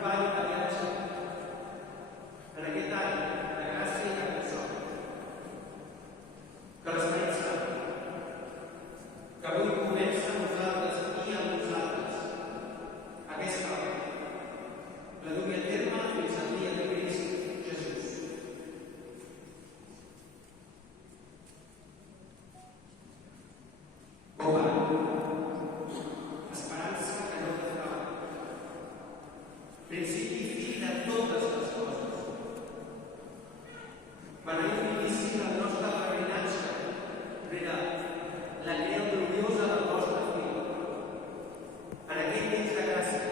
company de viatge en aquest any de gràcia i de consol. Que l'Esperit Sant, que avui comença a nosaltres i a nosaltres aquesta obra, la dugui a terme fins al dia de Crist Jesús. Esperança que no defrauda, principi i fi de totes les coses. Beneït inici del nostre peregrinatge rere la creu gloriosa del nostre Fill, en aquest temps de gràcia.